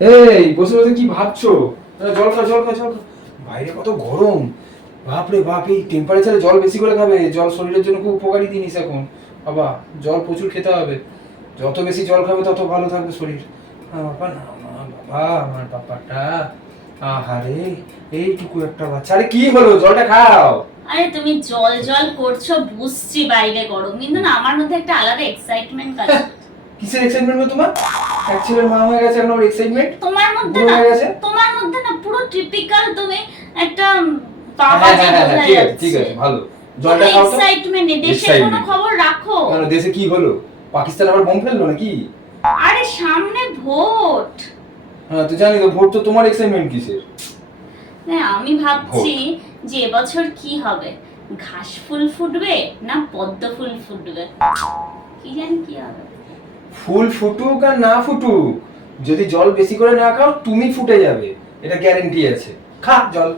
এই বসে বসে কি ভাবছ? জল খা জল খা জল খা। বাইরে কত গরম। বাপরে বাপ এই টেম্পারেচারে জল বেশি করে খাবে। জল শরীরের জন্য খুব উপকারী জিনিস এখন। বাবা জল প্রচুর খেতে হবে। যত বেশি জল খাবে তত ভালো থাকবে শরীর। বাবা না বাবা আমার বাবাটা। আহারে এইটুকু একটা বাচ্চা। আরে কি হলো? জলটা খাও। আরে তুমি জল জল করছ বুঝছি বাইরে গরম। কিন্তু না আমার মধ্যে একটা আলাদা এক্সাইটমেন্ট কাজ করছে। কিসের এক্সাইটমেন্ট তোমার? ছেলের মা হয়ে গেছে এখন ওর এক্সাইটমেন্ট তোমার মধ্যে না হয়ে গেছে? তোমার মধ্যে না পুরো টিপিক্যাল তুমি একটা বাবা হ্যাঁ যে হ্যাঁ হ্যাঁ ঠিক আছে ঠিক আছে ভালো। জলটা খাও তো। এক্সাইটমেন্ট দেশের কোনো খবর রাখো। কেন দেশে কি হলো? পাকিস্তান আবার বোম ফেলল নাকি? আরে সামনে ভোট। হ্যাঁ তো জানি তো ভোট তো তোমার এক্সাইটমেন্ট কিসের? না আমি ভাবছি যে এবছর কি হবে? ঘাস ফুল ফুটবে না পদ্ম ফুল ফুটবে? কি জানি কি হবে। ফুল ফুটুক আর না ফুটুক, যদি জল বেশি করে না খাও, তুমি ফুটে যাবে। এটা গ্যারেন্টি আছে। খা জল।